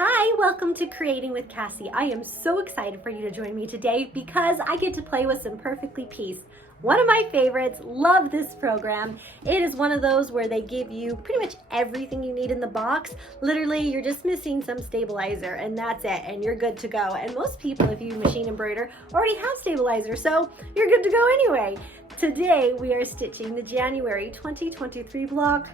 Hi, welcome to Creating with Cassie. I am so excited for you to join me today because I get to play with some perfectly pieced. One of my favorites, love this program. It is one of those where they give you pretty much everything you need in the box. Literally, you're just missing some stabilizer and that's it, and you're good to go. And most people, if you machine embroider, already have stabilizer, so you're good to go anyway. Today, we are stitching the January 2023 block.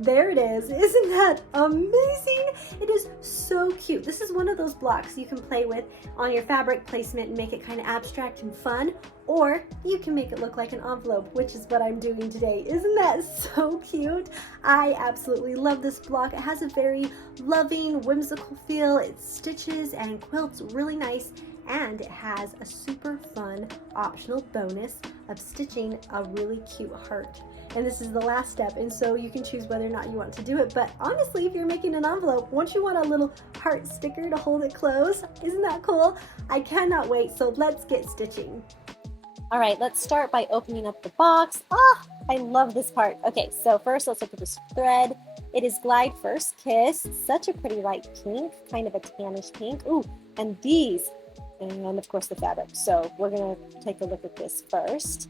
There it is. Isn't that amazing? It is so cute. This is one of those blocks you can play with on your fabric placement and make it kind of abstract and fun, or you can make it look like an envelope, which is what I'm doing today. Isn't that so cute? I absolutely love this block. It has a very loving, whimsical feel. It stitches and quilts really nice, and it has a super fun optional bonus of stitching a really cute heart. And this is the last step, and so you can choose whether or not you want to do it. But honestly, if you're making an envelope, won't you want a little heart sticker to hold it closed? Isn't that cool? I cannot wait, so let's get stitching. All right, let's start by opening up the box. I love this part. Okay, so first let's look at this thread. It is Glide First Kiss, such a pretty light pink, kind of a tannish pink. Ooh, and these, and of course the fabric. So we're gonna take a look at this first.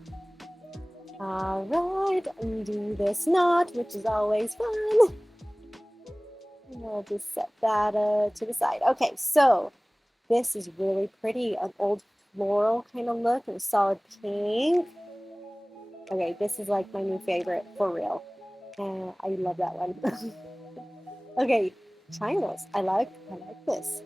All right, undo this knot, which is always fun. And we'll just set that to the side. Okay, so this is really pretty, an old floral kind of look, and a solid pink. Okay, this is like my new favorite, for real. And I love that one. Okay, triangles. I like this.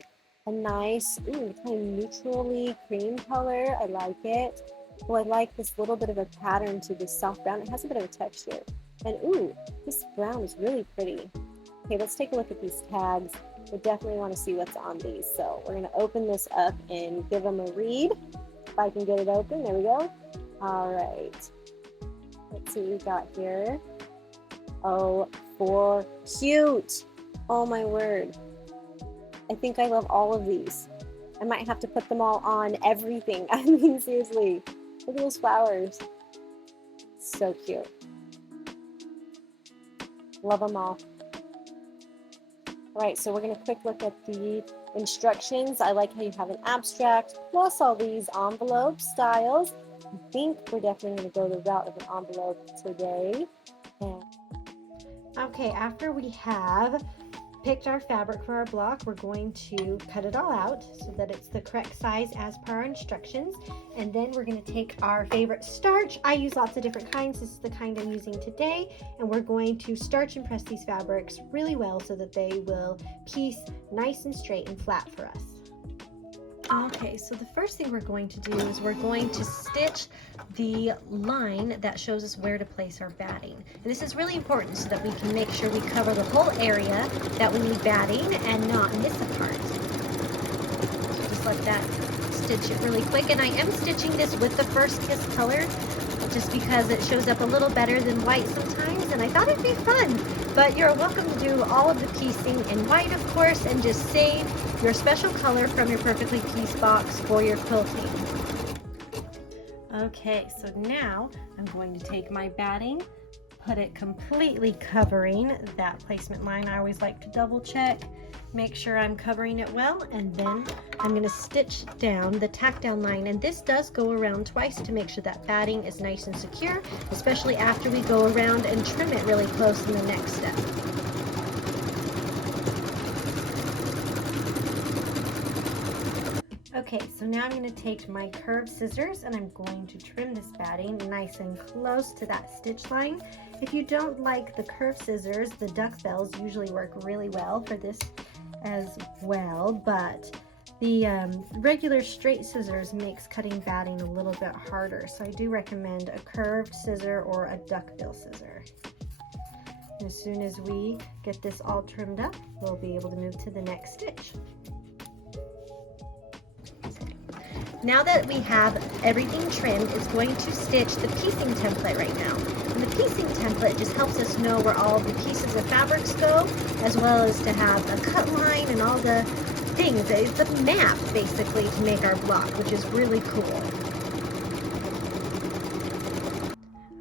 A nice, kind of neutrally cream color. I like it. Oh, I like this little bit of a pattern to this soft brown. It has a bit of a texture. And ooh, this brown is really pretty. Okay, let's take a look at these tags. We definitely want to see what's on these. So we're going to open this up and give them a read. If I can get it open, there we go. All right. Let's see what we got here. Oh, for cute. Oh my word. I think I love all of these. I might have to put them all on everything. I mean, seriously. Look at those flowers. So cute. Love them all. All right, so we're going to quick look at the instructions. I like how you have an abstract plus all these envelope styles. I think we're definitely going to go the route of an envelope today. Okay, after we have picked our fabric for our block, we're going to cut it all out so that it's the correct size as per our instructions. And then we're going to take our favorite starch. I use lots of different kinds. This is the kind I'm using today. And we're going to starch and press these fabrics really well so that they will piece nice and straight and flat for us. Okay, so the first thing we're going to do is we're going to stitch the line that shows us where to place our batting. And this is really important so that we can make sure we cover the whole area that we need batting and not miss a part. So just let that stitch it really quick. And I am stitching this with the First Kiss color just because it shows up a little better than white sometimes, and I thought it'd be fun. But you're welcome to do all of the piecing in white, of course, and just save your special color from your perfectly pieced box for your quilting. Okay, so now I'm going to take my batting, put it completely covering that placement line. I always like to double check, make sure I'm covering it well, and then I'm going to stitch down the tack down line. And this does go around twice to make sure that batting is nice and secure, especially after we go around and trim it really close in the next step. Okay, so now I'm going to take my curved scissors and I'm going to trim this batting nice and close to that stitch line. If you don't like the curved scissors, the duckbills usually work really well for this as well, but the regular straight scissors makes cutting batting a little bit harder, so I do recommend a curved scissor or a duckbill scissor. As soon as we get this all trimmed up, we'll be able to move to the next stitch. Now that we have everything trimmed, it's going to stitch the piecing template right now. And the piecing template just helps us know where all the pieces of fabrics go, as well as to have a cut line and all the things. It's a map, basically, to make our block, which is really cool.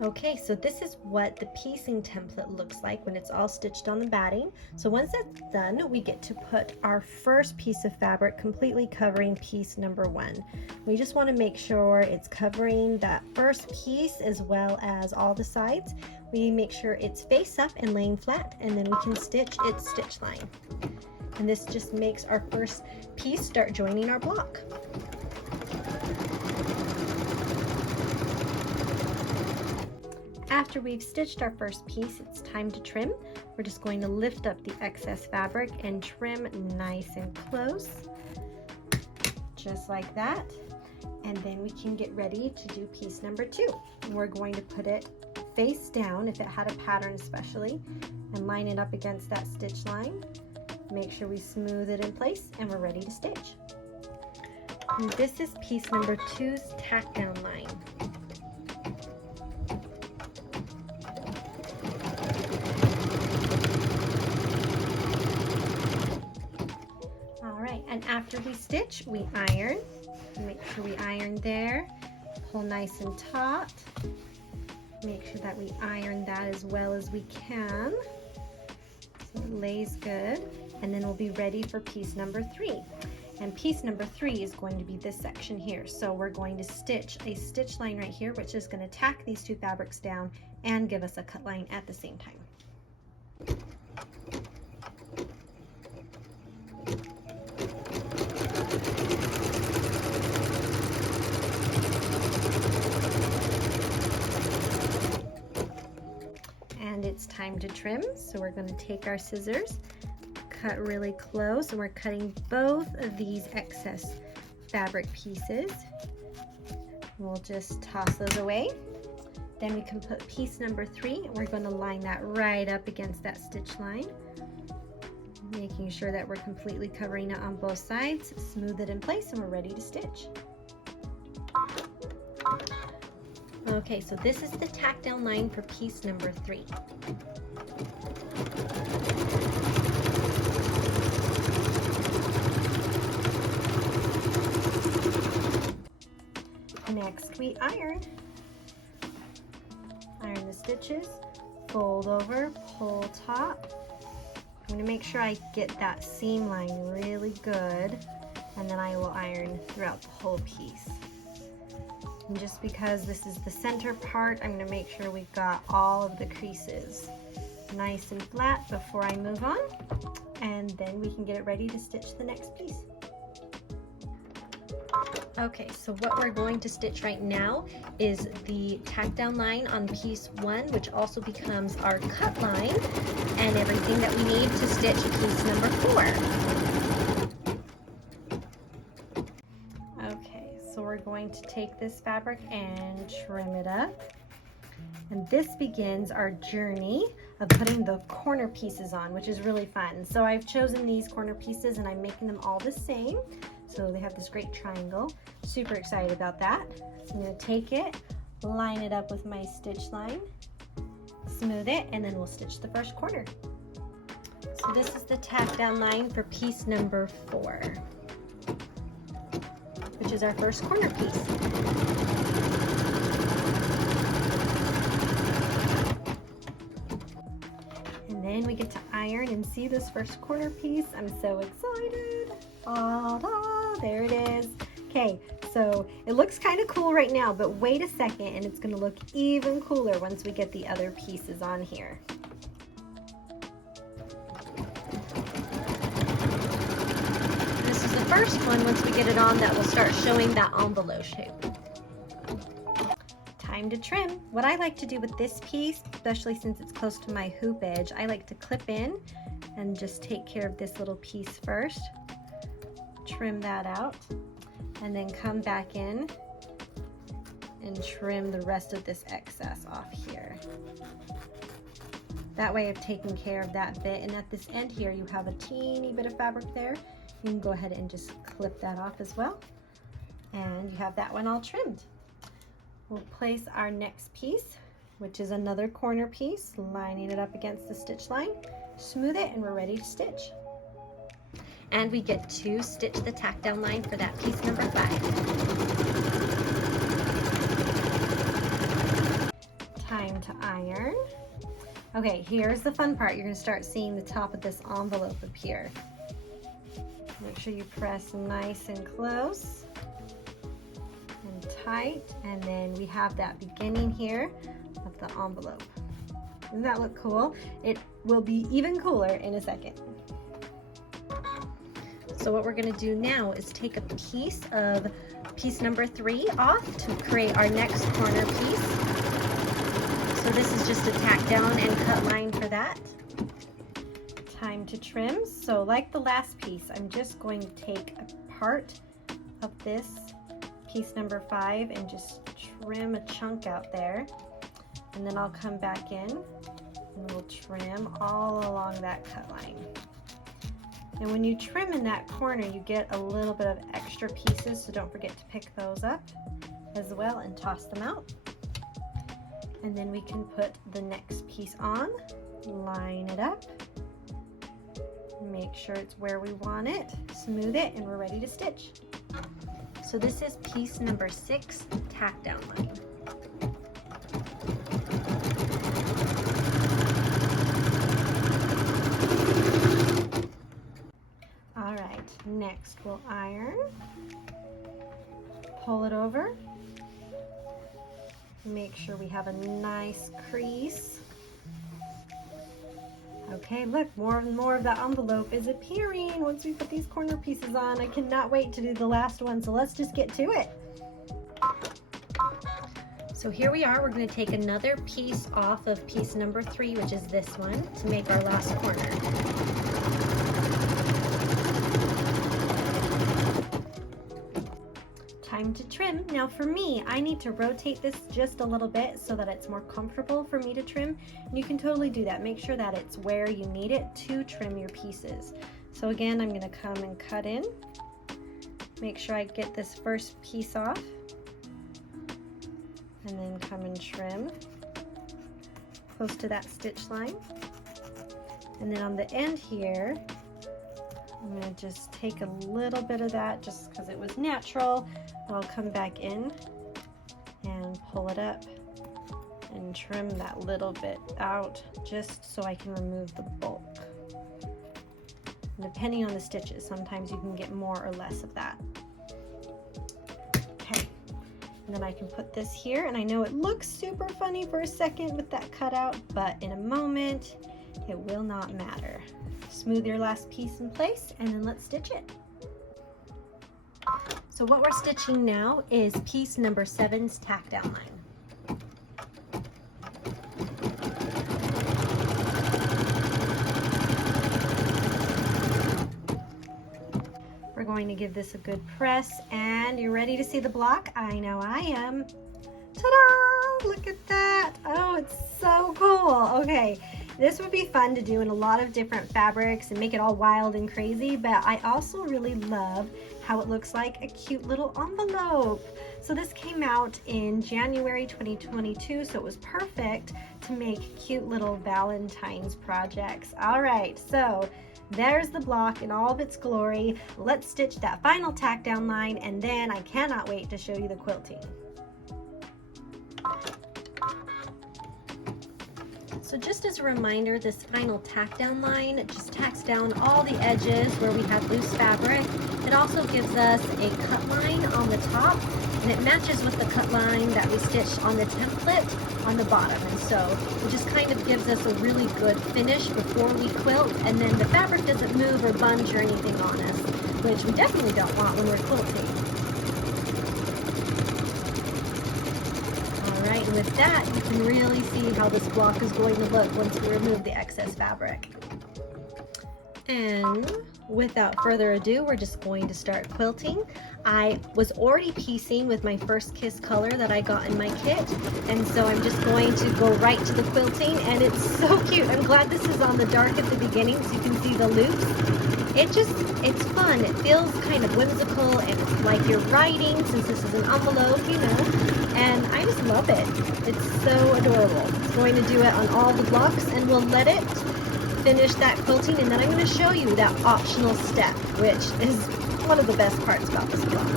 Okay, so this is what the piecing template looks like when it's all stitched on the batting. So once that's done, we get to put our first piece of fabric completely covering piece number 1. We just want to make sure it's covering that first piece as well as all the sides. We make sure it's face up and laying flat, and then we can stitch its stitch line. And this just makes our first piece start joining our block. After we've stitched our first piece, it's time to trim. We're just going to lift up the excess fabric and trim nice and close, just like that. And then we can get ready to do piece number 2. And we're going to put it face down, if it had a pattern especially, and line it up against that stitch line. Make sure we smooth it in place, and we're ready to stitch. And this is piece number 2's tack down line. And after we stitch, we iron. Make sure we iron there. Pull nice and taut. Make sure that we iron that as well as we can, so it lays good. And then we'll be ready for piece number 3. And piece number 3 is going to be this section here. So we're going to stitch a stitch line right here, which is going to tack these 2 fabrics down and give us a cut line at the same time. And it's time to trim, so we're going to take our scissors, cut really close, and we're cutting both of these excess fabric pieces. We'll just toss those away. Then we can put piece number 3, and we're going to line that right up against that stitch line, making sure that we're completely covering it on both sides. Smooth it in place, and we're ready to stitch. Okay, so this is the tack down line for piece number 3. Next we iron. Iron the stitches, fold over, pull taut. I'm going to make sure I get that seam line really good, and then I will iron throughout the whole piece. And just because this is the center part, I'm going to make sure we've got all of the creases nice and flat before I move on, and then we can get it ready to stitch the next piece. Okay, so what we're going to stitch right now is the tack down line on piece 1, which also becomes our cut line and everything that we need to stitch piece number 4. So we're going to take this fabric and trim it up. And this begins our journey of putting the corner pieces on, which is really fun. So I've chosen these corner pieces and I'm making them all the same. So they have this great triangle. Super excited about that. So I'm going to take it, line it up with my stitch line, smooth it, and then we'll stitch the first corner. So this is the tack down line for piece number 4. Which is our first corner piece. And then we get to iron and see this first corner piece. I'm so excited. Ah, there it is. Okay, so it looks kind of cool right now, but wait a second and it's going to look even cooler once we get the other pieces on here. First one, once we get it on, that will start showing that envelope shape. Time to trim. What I like to do with this piece, especially since it's close to my hoop edge, I like to clip in and just take care of this little piece first. Trim that out and then come back in and trim the rest of this excess off here. That way I've taken care of that bit, and at this end here you have a teeny bit of fabric there. You can go ahead and just clip that off as well. And you have that one all trimmed. We'll place our next piece, which is another corner piece, lining it up against the stitch line, smooth it, and we're ready to stitch. And we get to stitch the tack down line for that piece number 5. to iron. Okay, here's the fun part. You're gonna start seeing the top of this envelope appear. Make sure you press nice and close and tight, and then we have that beginning here of the envelope. Doesn't that look cool? It will be even cooler in a second. So what we're gonna do now is take a piece of piece number 3 off to create our next corner piece. So this is just a tack down and cut line for that. Time to trim. So like the last piece, I'm just going to take a part of this piece number 5 and just trim a chunk out there. And then I'll come back in and we'll trim all along that cut line. And when you trim in that corner, you get a little bit of extra pieces, so don't forget to pick those up as well and toss them out. And then we can put the next piece on, line it up, make sure it's where we want it, smooth it, and we're ready to stitch. So this is piece number 6, tack down line. Next we'll iron, pull it over, make sure we have a nice crease. Okay, look, more and more of that envelope is appearing once we put these corner pieces on. I cannot wait to do the last one, so let's just get to it. So here we are, we're going to take another piece off of piece number 3, which is this one, to make our last corner. Time to trim. Now for me, I need to rotate this just a little bit so that it's more comfortable for me to trim. And you can totally do that. Make sure that it's where you need it to trim your pieces. So again, I'm going to come and cut in. Make sure I get this first piece off. And then come and trim close to that stitch line. And then on the end here, I'm going to just take a little bit of that just because it was natural. I'll come back in and pull it up and trim that little bit out just so I can remove the bulk. And depending on the stitches, sometimes you can get more or less of that. Okay, and then I can put this here, and I know it looks super funny for a second with that cutout, but in a moment it will not matter. Smooth your last piece in place and then let's stitch it. So what we're stitching now is piece number 7's tack down line. We're going to give this a good press, and you're ready to see the block? I know I am. Ta-da! Look at that. Oh, it's so cool. Okay. This would be fun to do in a lot of different fabrics and make it all wild and crazy, but I also really love how it looks like a cute little envelope. So this came out in January 2022, so it was perfect to make cute little Valentine's projects. All right, so there's the block in all of its glory. Let's stitch that final tack down line, and then I cannot wait to show you the quilting. So just as a reminder, this final tack down line just tacks down all the edges where we have loose fabric. It also gives us a cut line on the top, and it matches with the cut line that we stitched on the template on the bottom. And so it just kind of gives us a really good finish before we quilt, and then the fabric doesn't move or bunch or anything on us, which we definitely don't want when we're quilting. Alright, and with that, you can really see how this block is going to look once we remove the excess fabric. And without further ado, we're just going to start quilting. I was already piecing with my First Kiss color that I got in my kit, and so I'm just going to go right to the quilting, and it's so cute. I'm glad this is on the dark at the beginning so you can see the loops. It's fun. It feels kind of whimsical and like you're writing, since this is an envelope, you know, and I just love it. It's so adorable. I'm going to do it on all the blocks, and we'll let it finish that quilting, and then I'm going to show you that optional step, which is one of the best parts about this block.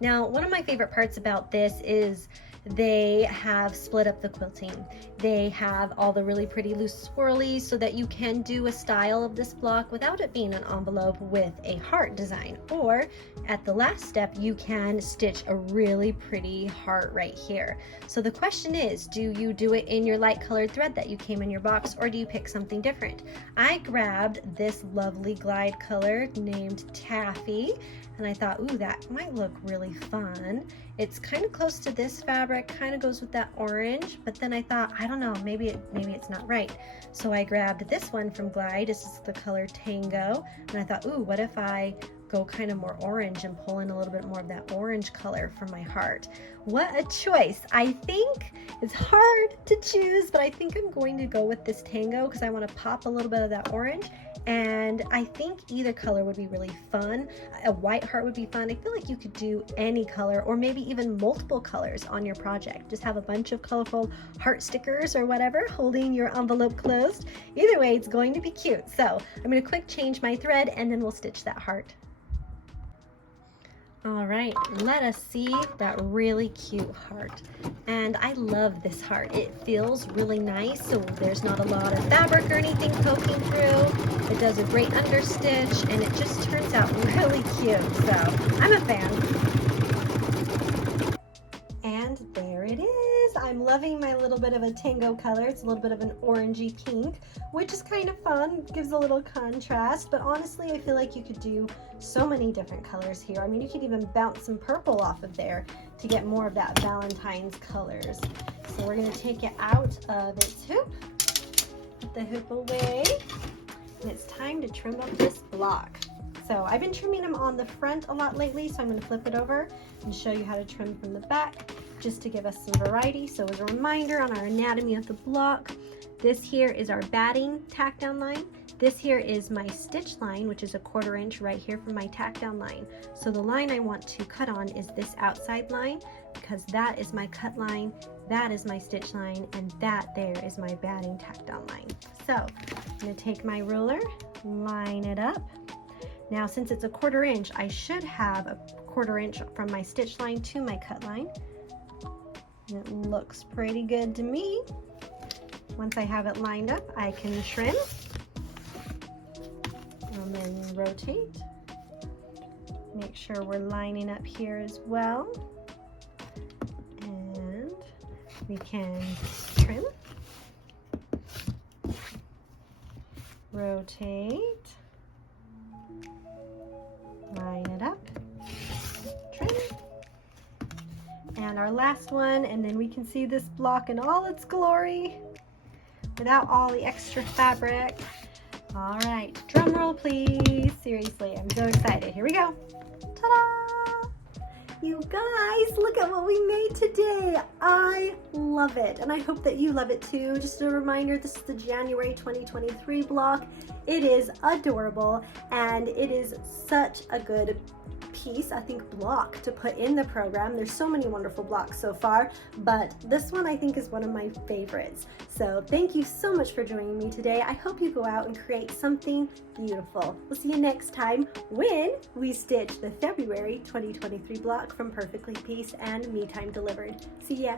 Now, one of my favorite parts about this is They have split up the quilting. They have all the really pretty loose swirlies so that you can do a style of this block without it being an envelope with a heart design. Or at the last step, you can stitch a really pretty heart right here. So the question is, do you do it in your light colored thread that you came in your box, or do you pick something different? I grabbed this lovely glide color named Taffy, and I thought, ooh, that might look really fun. It's kind of close to this fabric, kind of goes with that orange, but then I thought, I don't know, maybe it's not right. So I grabbed this one from Glide. This is the color Tango, and I thought, ooh, what if I go kind of more orange and pull in a little bit more of that orange color for my heart? What a choice. I think it's hard to choose, but I think I'm going to go with this Tango because I want to pop a little bit of that orange. And I think either color would be really fun. A white heart would be fun. I feel like you could do any color, or maybe even multiple colors on your project. Just have a bunch of colorful heart stickers or whatever holding your envelope closed. Either way, it's going to be cute. So I'm going to quick change my thread and then we'll stitch that heart. All right, let us see that really cute heart. And I love this heart. It feels really nice, so there's not a lot of fabric or anything poking through. It does a great understitch, and it just turns out really cute. So I'm a fan. And there it is. I'm loving my little bit of a Tango color. It's a little bit of an orangey pink, which is kind of fun, gives a little contrast, but honestly, I feel like you could do so many different colors here. I mean, you could even bounce some purple off of there to get more of that Valentine's colors. So we're gonna take it out of its hoop, put the hoop away, and it's time to trim up this block. So I've been trimming them on the front a lot lately, so I'm gonna flip it over and show you how to trim from the back, just to give us some variety. So as a reminder on our anatomy of the block, this here is our batting tack down line. This here is my stitch line, which is a 1/4 inch right here from my tack down line. So the line I want to cut on is this outside line, because that is my cut line, that is my stitch line, and that there is my batting tack down line. So I'm gonna take my ruler, line it up. Now since it's a 1/4 inch, I should have a 1/4 inch from my stitch line to my cut line. It looks pretty good to me. Once I have it lined up, I can trim and then rotate. Make sure we're lining up here as well. And we can trim, rotate, line it up, trim. And our last one, and then we can see this block in all its glory without all the extra fabric. All right, drum roll please. Seriously, I'm so excited. Here we go. Ta-da! You guys, look at what we made today. I love it, and I hope that you love it too. Just a reminder, this is the January 2023 block. It is adorable, and it is such a good piece, I think, block to put in the program. There's so many wonderful blocks so far, but this one I think is one of my favorites. So thank you so much for joining me today. I hope you go out and create something beautiful. We'll see you next time when we stitch the February 2023 block from Perfectly Pieced and Me Time Delivered. See ya.